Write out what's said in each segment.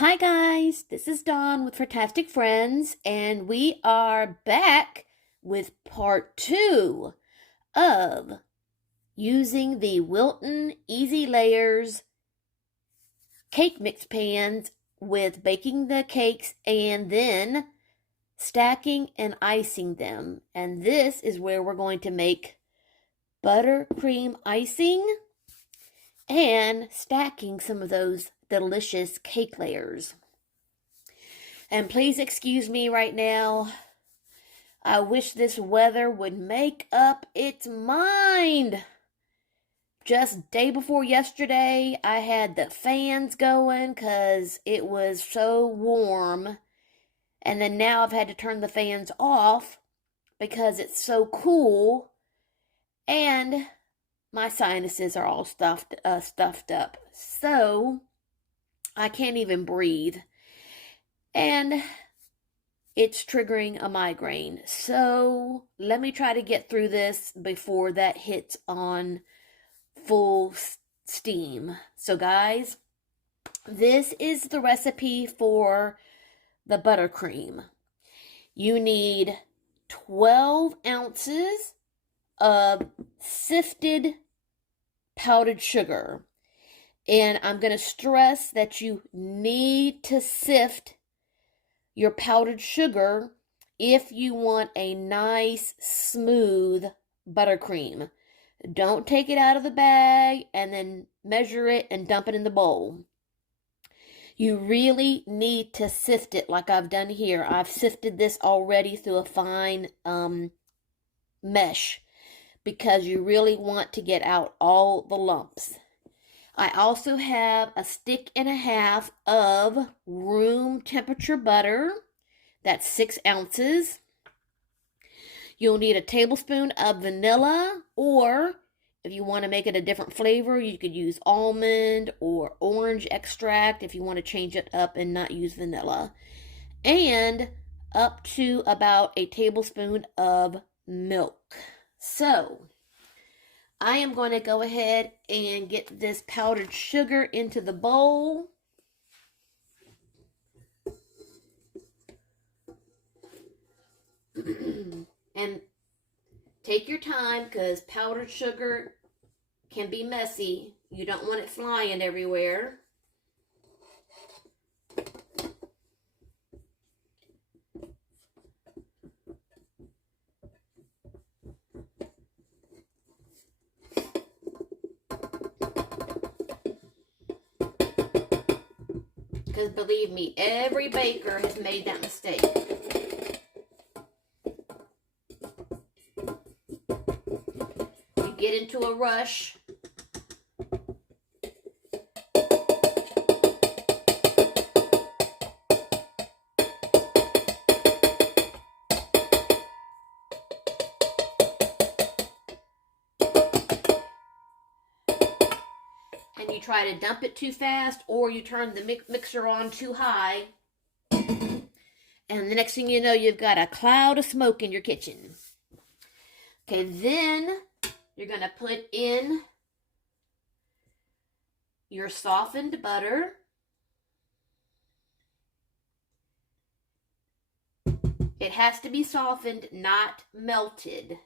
Hi guys, this is Dawn with Furtastic Friends, and we are back with part 2 of using the Wilton Easy Layers cake mix pans with baking the cakes and then stacking and icing them. And this is where we're going to make buttercream icing and stacking some of those delicious cake layers. And please excuse me right now. I wish this weather would make up its mind. Just day before yesterday, I had the fans going because it was so warm. And then now I've had to turn the fans off because it's so cool. And my sinuses are all stuffed up. So I can't even breathe. And it's triggering a migraine. So let me try to get through this before that hits on full steam. So guys, this is the recipe for the buttercream. You need 12 ounces of sifted powdered sugar. And I'm going to stress that you need to sift your powdered sugar if you want a nice, smooth buttercream. Don't take it out of the bag and then measure it and dump it in the bowl. You really need to sift it like I've done here. I've sifted this already through a fine mesh because you really want to get out all the lumps. I also have a stick and a half of room temperature butter. That's 6 ounces. You'll need a tablespoon of vanilla, or if you want to make it a different flavor, you could use almond or orange extract if you want to change it up and not use vanilla. And up to about a tablespoon of milk. So I am going to go ahead and get this powdered sugar into the bowl. And take your time because powdered sugar can be messy. You don't want it flying everywhere. Because believe me, every baker has made that mistake. You get into a rush. And you try to dump it too fast, or you turn the mixer on too high, and the next thing you know, you've got a cloud of smoke in your kitchen. Okay, then you're going to put in your softened butter. It has to be softened, not melted.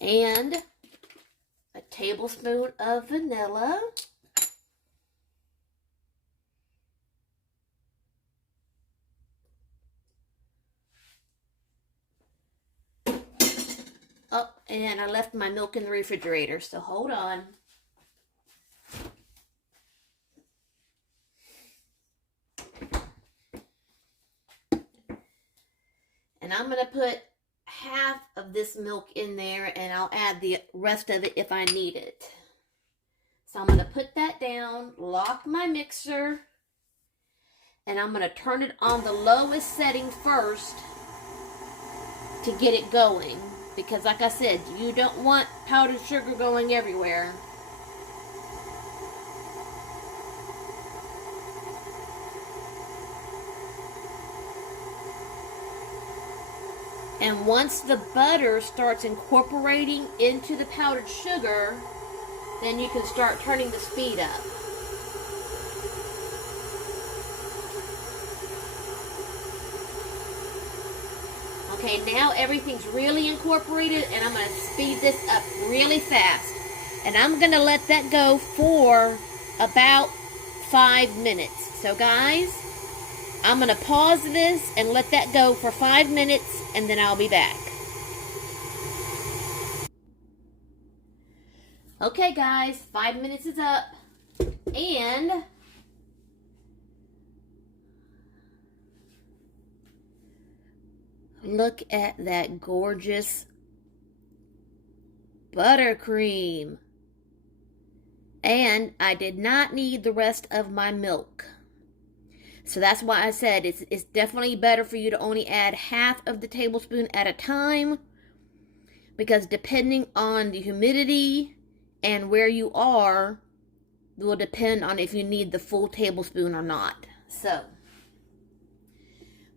And a tablespoon of vanilla. Oh, and I left my milk in the refrigerator, so hold on. And I'm going to put half of this milk in there, and I'll add the rest of it if I need it. So I'm going to put that down, lock my mixer, and I'm going to turn it on the lowest setting first to get it going. Because like I said, you don't want powdered sugar going everywhere. And once the butter starts incorporating into the powdered sugar, then you can start turning the speed up. Okay, now everything's really incorporated, and I'm going to speed this up really fast. And I'm going to let that go for about 5 minutes. So guys, I'm going to pause this and let that go for 5 minutes, and then I'll be back. Okay guys, 5 minutes is up, and look at that gorgeous buttercream. And I did not need the rest of my milk. So that's why I said it's definitely better for you to only add half of the tablespoon at a time, because depending on the humidity and where you are will depend on if you need the full tablespoon or not. So,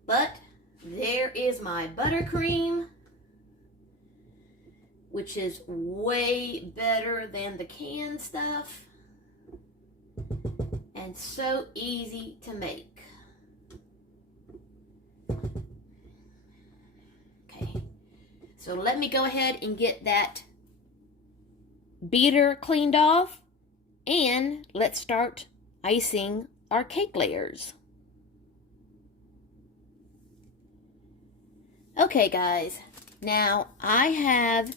but there is my buttercream, which is way better than the canned stuff, and so easy to make. Okay, so let me go ahead and get that beater cleaned off, and let's start icing our cake layers. Okay guys, now I have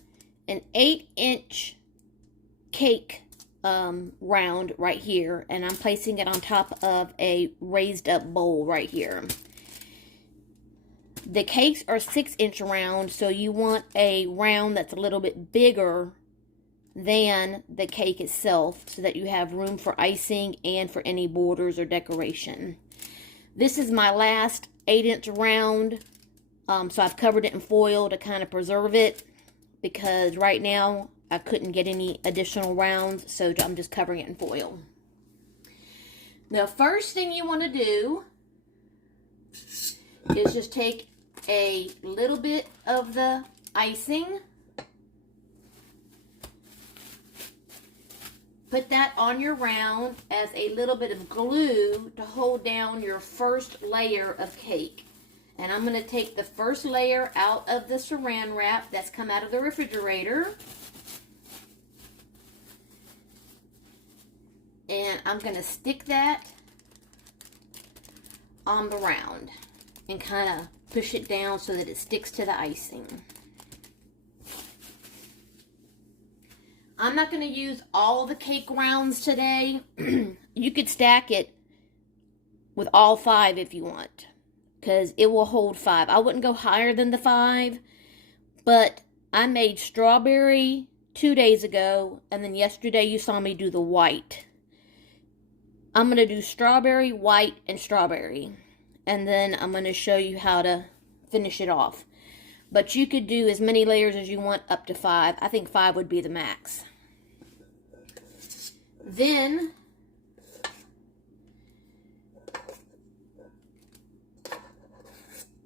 an 8-inch cake round right here, and I'm placing it on top of a raised up bowl right here. The cakes are 6-inch round, so you want a round that's a little bit bigger than the cake itself, so that you have room for icing and for any borders or decoration. This is my last 8-inch round, so I've covered it in foil to kind of preserve it, because right now I couldn't get any additional rounds, so I'm just covering it in foil. The first thing you want to do is just take a little bit of the icing, put that on your round as a little bit of glue to hold down your first layer of cake. And I'm going to take the first layer out of the saran wrap that's come out of the refrigerator. And I'm going to stick that on the round and kind of push it down so that it sticks to the icing. I'm not going to use all the cake rounds today. You could stack it with all 5 if you want, because it will hold 5. I wouldn't go higher than the 5, but I made strawberry 2 days ago, and then yesterday you saw me do the white. I'm going to do strawberry, white, and strawberry, and then I'm going to show you how to finish it off. But you could do as many layers as you want, up to 5. I think 5 would be the max. Then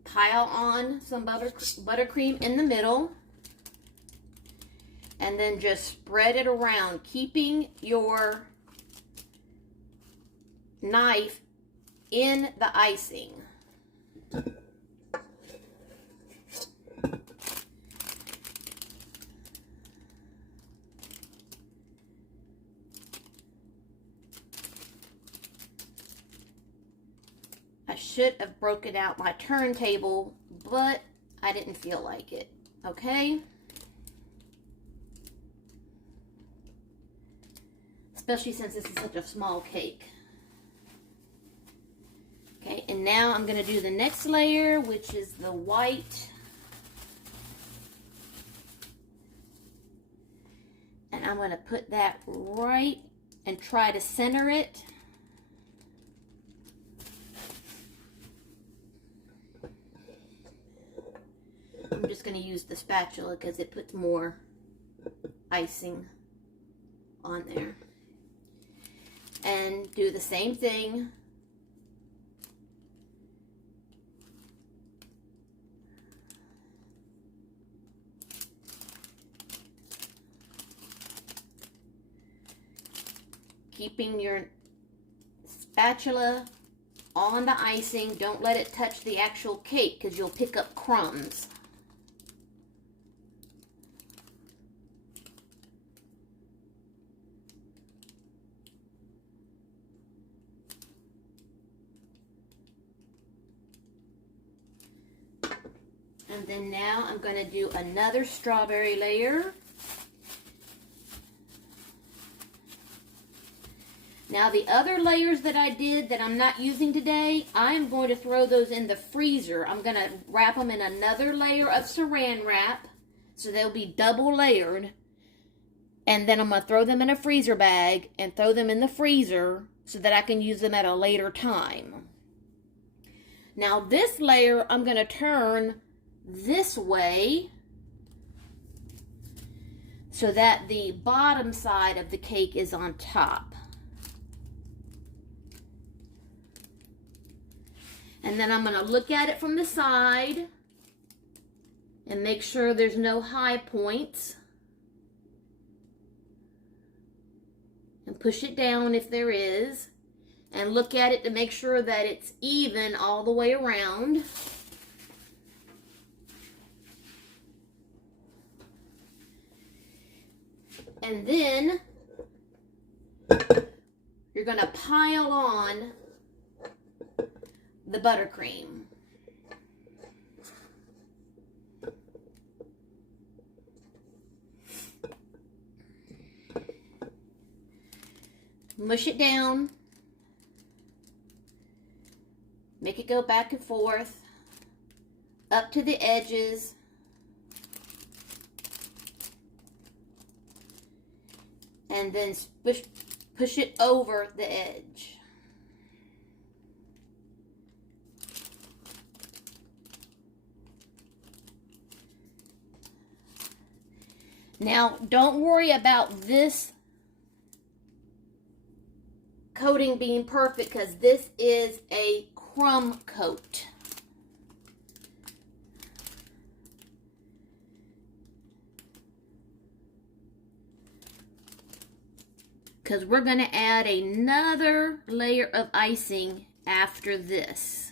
pile on some buttercream in the middle, and then just spread it around, keeping your knife in the icing. I should have broken out my turntable, but I didn't feel like it. Okay? Especially since this is such a small cake. Okay, and now I'm going to do the next layer, which is the white. And I'm going to put that right and try to center it. I'm just going to use the spatula because it puts more icing on there. And do the same thing. keeping your spatula on the icing. Don't let it touch the actual cake because you'll pick up crumbs. And then now I'm going to do another strawberry layer. Now the other layers that I did that I'm not using today, I'm going to throw those in the freezer. I'm going to wrap them in another layer of saran wrap, so they'll be double layered. And then I'm going to throw them in a freezer bag and throw them in the freezer so that I can use them at a later time. Now this layer I'm going to turn this way so that the bottom side of the cake is on top. And then I'm going to look at it from the side and make sure there's no high points. And push it down if there is. And look at it to make sure that it's even all the way around. And then you're going to pile on the buttercream. Mush it down. Make it go back and forth up to the edges. And then push it over the edge. Now, don't worry about this coating being perfect because this is a crumb coat. Because we're going to add another layer of icing after this.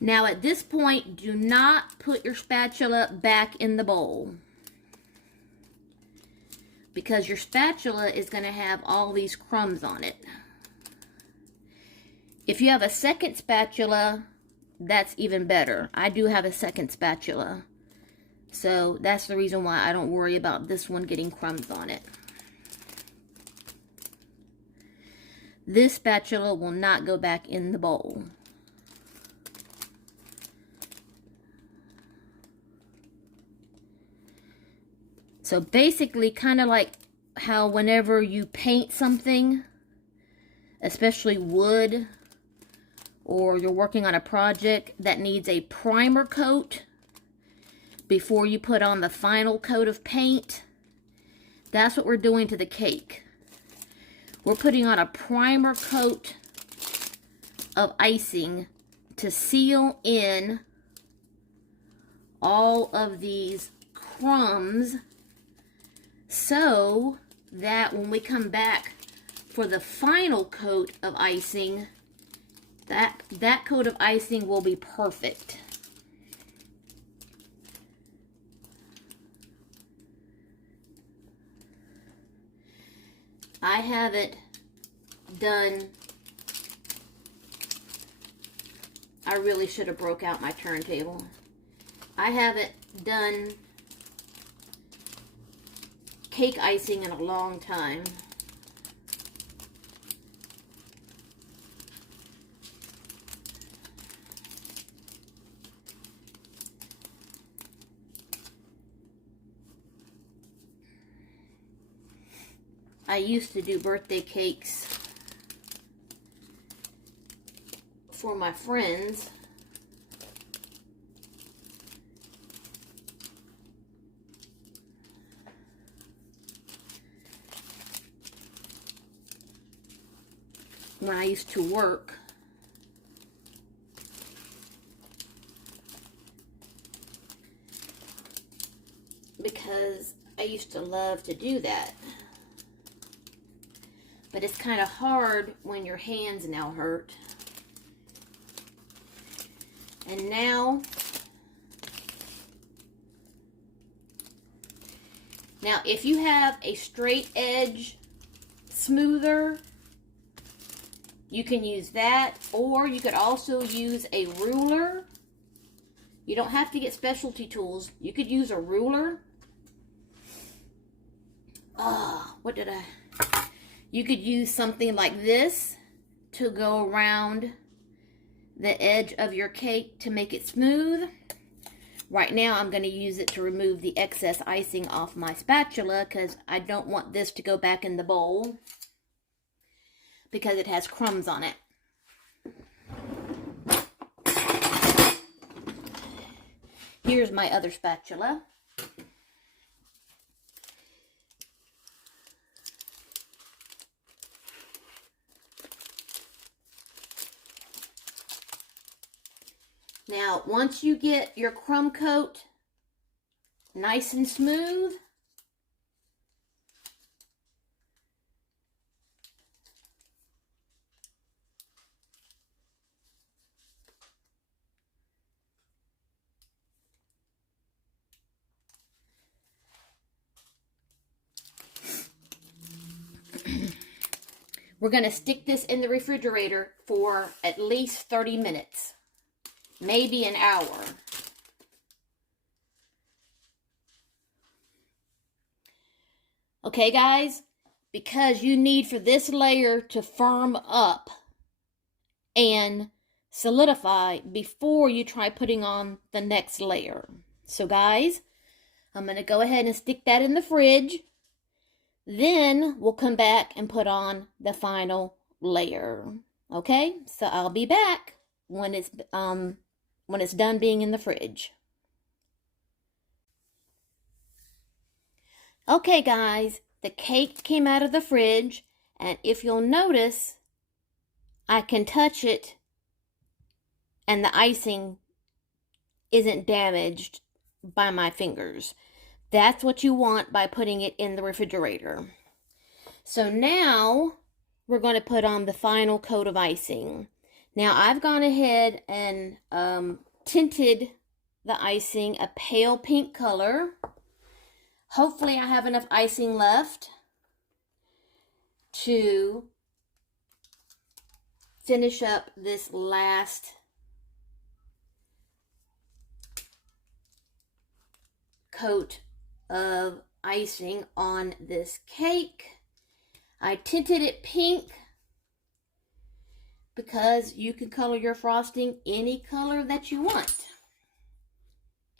Now at this point, do not put your spatula back in the bowl, because your spatula is going to have all these crumbs on it. If you have a second spatula, that's even better. I do have a second spatula, so that's the reason why I don't worry about this one getting crumbs on it. This spatula will not go back in the bowl. So basically, kind of like how whenever you paint something, especially wood, or you're working on a project that needs a primer coat before you put on the final coat of paint, that's what we're doing to the cake. We're putting on a primer coat of icing to seal in all of these crumbs, so that when we come back for the final coat of icing, that coat of icing will be perfect. I haven't done, I really should have broke out my turntable. I haven't done cake icing in a long time. I used to do birthday cakes for my friends. When I used to work. Because I used to love to do that. but it's kind of hard when your hands now hurt. And now if you have a straight edge smoother, you can use that, or you could also use a ruler. You don't have to get specialty tools. You could use a ruler. You could use something like this to go around the edge of your cake to make it smooth. Right now I'm going to use it to remove the excess icing off my spatula because I don't want this to go back in the bowl because it has crumbs on it. Here's my other spatula. Now, once you get your crumb coat nice and smooth, we're going to stick this in the refrigerator for at least 30 minutes. Maybe an hour. Okay, guys, because you need for this layer to firm up and solidify before you try putting on the next layer. So, guys, I'm going to go ahead and stick that in the fridge. Then we'll come back and put on the final layer. Okay, so I'll be back when it's done being in the fridge. Okay, guys, the cake came out of the fridge, and if you'll notice, I can touch it and the icing isn't damaged by my fingers. That's what you want by putting it in the refrigerator. So now we're going to put on the final coat of icing. Now I've gone ahead and tinted the icing a pale pink color. Hopefully I have enough icing left to finish up this last coat of icing on this cake. I tinted it pink because you can color your frosting any color that you want.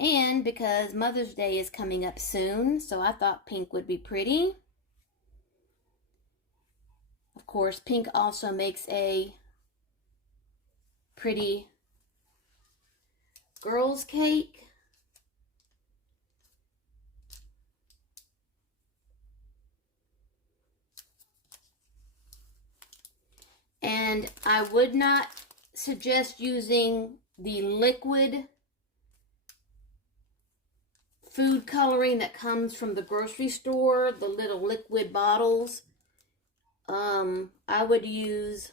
And because Mother's Day is coming up soon, so I thought pink would be pretty. Of course, pink also makes a pretty girl's cake. And I would not suggest using the liquid food coloring that comes from the grocery store, the little liquid bottles. I would use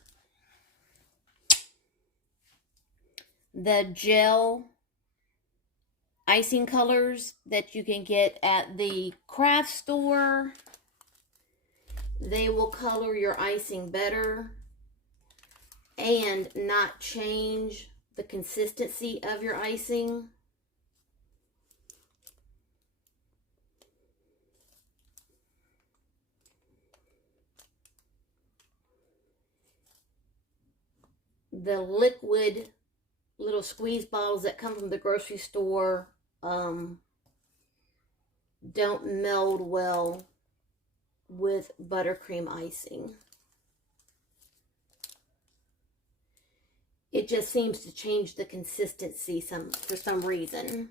the gel icing colors that you can get at the craft store. They will color your icing better and not change the consistency of your icing. The liquid little squeeze bottles that come from the grocery store don't meld well with buttercream icing. It just seems to change the consistency for some reason.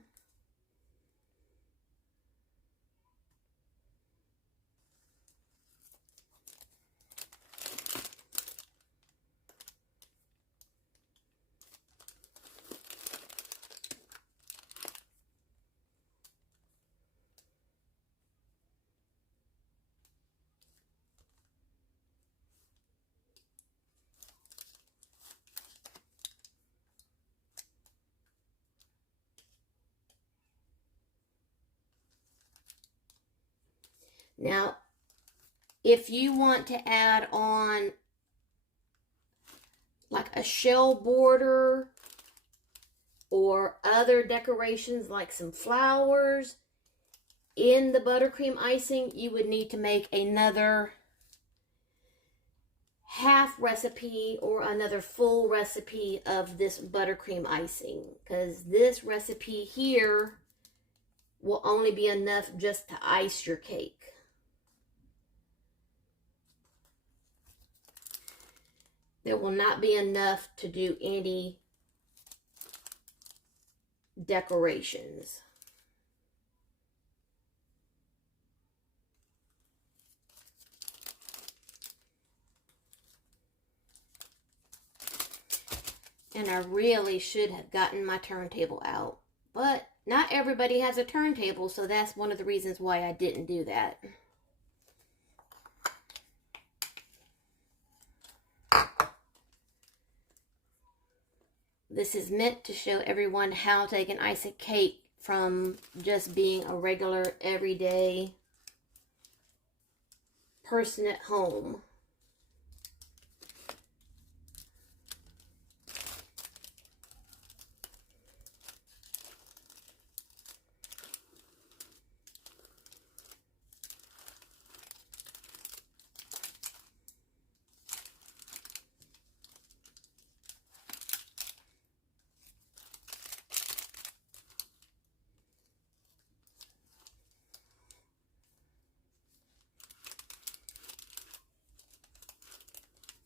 Now, if you want to add on like a shell border or other decorations like some flowers in the buttercream icing, you would need to make another half recipe or another full recipe of this buttercream icing, because this recipe here will only be enough just to ice your cake. There will not be enough to do any decorations. And I really should have gotten my turntable out. But not everybody has a turntable, so that's one of the reasons why I didn't do that. This is meant to show everyone how to make an icing cake from just being a regular, everyday person at home.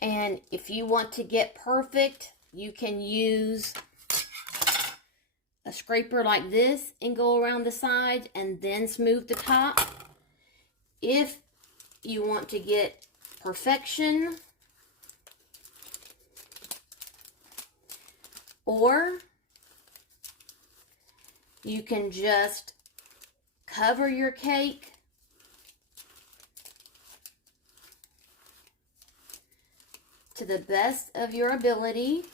And if you want to get perfect, you can use a scraper like this and go around the side and then smooth the top. If you want to get perfection, or you can just cover your cake to the best of your ability.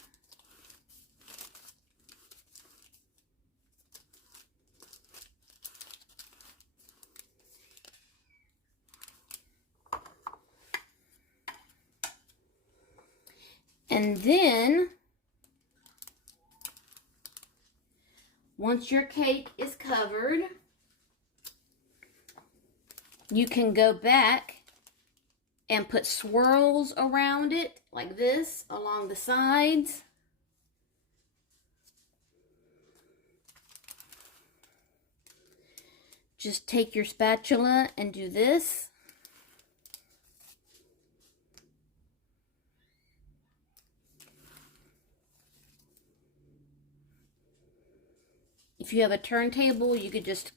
And then, once your cake is covered, you can go back and put swirls around it like this along the sides. Just take your spatula and do this. If you have a turntable, you could just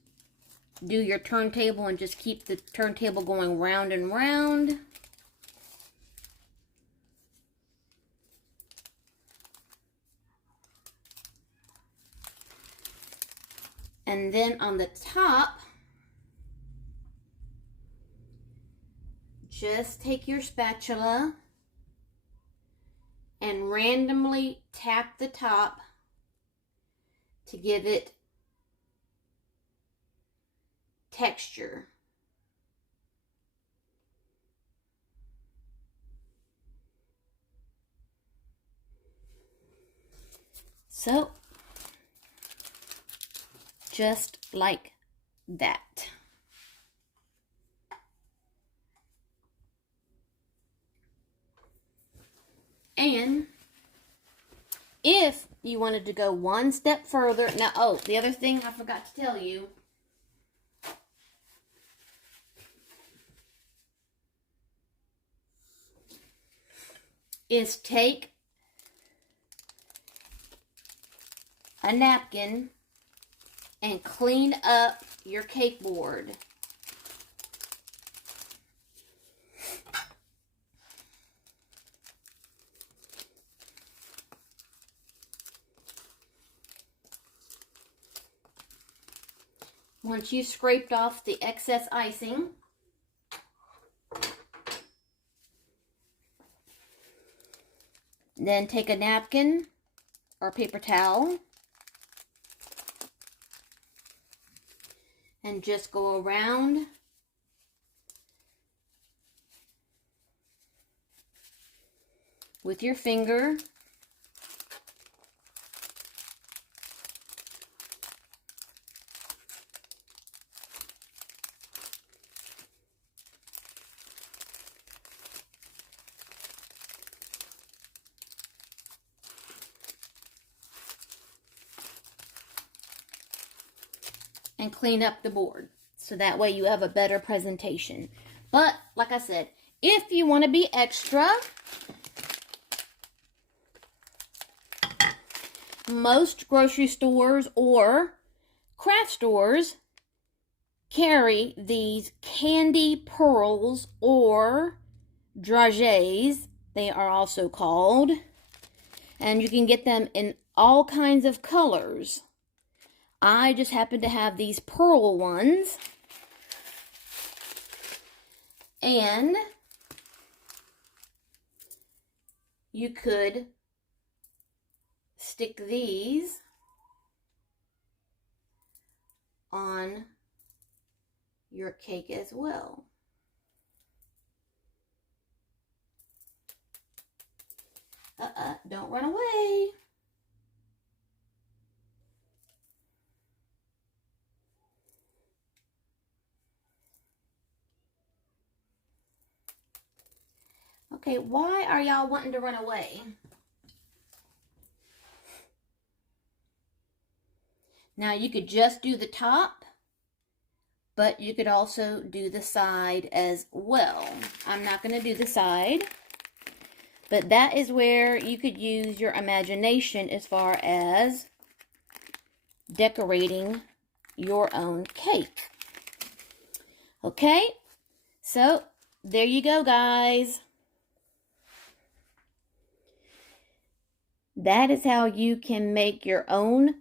do your turntable and just keep the turntable going round and round. And then on the top, just take your spatula and randomly tap the top to give it texture. So, just like that. And if you wanted to go one step further, now, oh, the other thing I forgot to tell you is take a napkin and clean up your cake board. Once you scraped off the excess icing, then take a napkin or paper towel and just go around with your finger. And clean up the board, so that way you have a better presentation. But like I said, if you want to be extra, most grocery stores or craft stores carry these candy pearls, or dragées, they are also called. And you can get them in all kinds of colors. I just happen to have these pearl ones. And you could stick these on your cake as well. Don't run away. Okay, why are y'all wanting to run away? Now you could just do the top, but you could also do the side as well. I'm not going to do the side, but that is where you could use your imagination as far as decorating your own cake. Okay, so there you go, guys. That is how you can make your own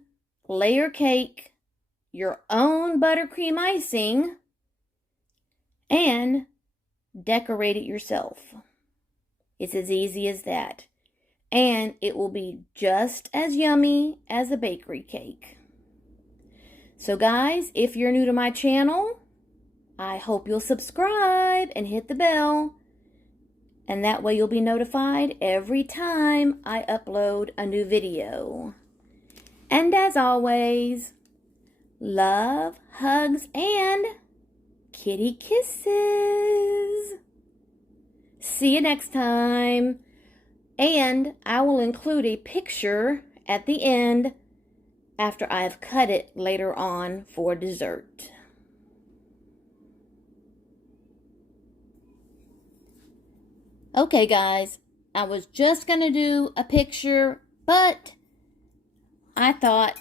layer cake, your own buttercream icing, and decorate it yourself. It's as easy as that. And it will be just as yummy as a bakery cake. So guys, if you're new to my channel, I hope you'll subscribe and hit the bell. And that way you'll be notified every time I upload a new video. And as always, love, hugs, and kitty kisses. See you next time. And I will include a picture at the end after I've cut it later on for dessert. Okay, guys, I was just going to do a picture, but I thought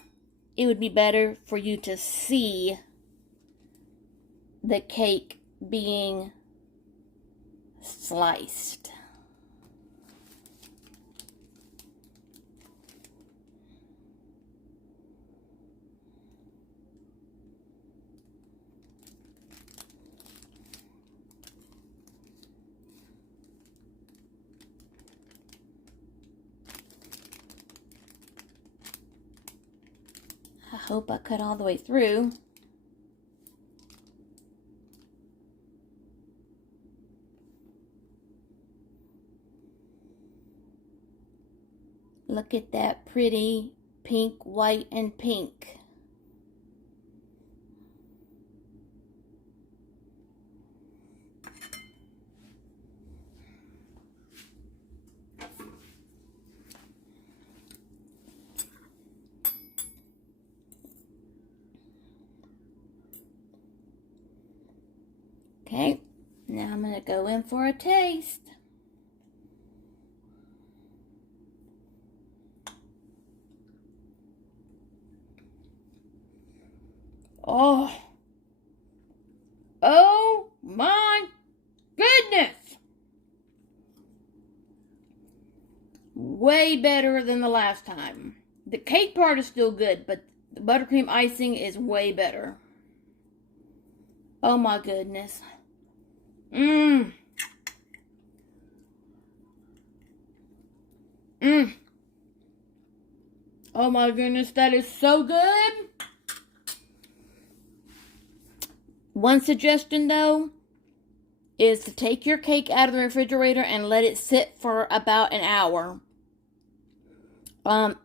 it would be better for you to see the cake being sliced. I hope I cut all the way through. Look at that pretty pink, white, and pink. Okay, now I'm going to go in for a taste. Oh my goodness! Way better than the last time. The cake part is still good, but the buttercream icing is way better. Oh my goodness. Oh my goodness, that is so good. One suggestion though, is to take your cake out of the refrigerator and let it sit for about an hour.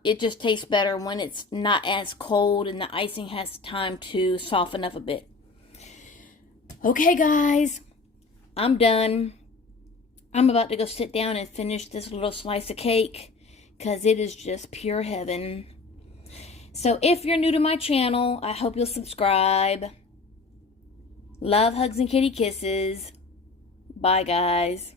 It just tastes better when it's not as cold and the icing has time to soften up a bit. Okay, guys, I'm done. I'm about to go sit down and finish this little slice of cake because it is just pure heaven. So if you're new to my channel, I hope you'll subscribe. Love, hugs, and kitty kisses. Bye, guys.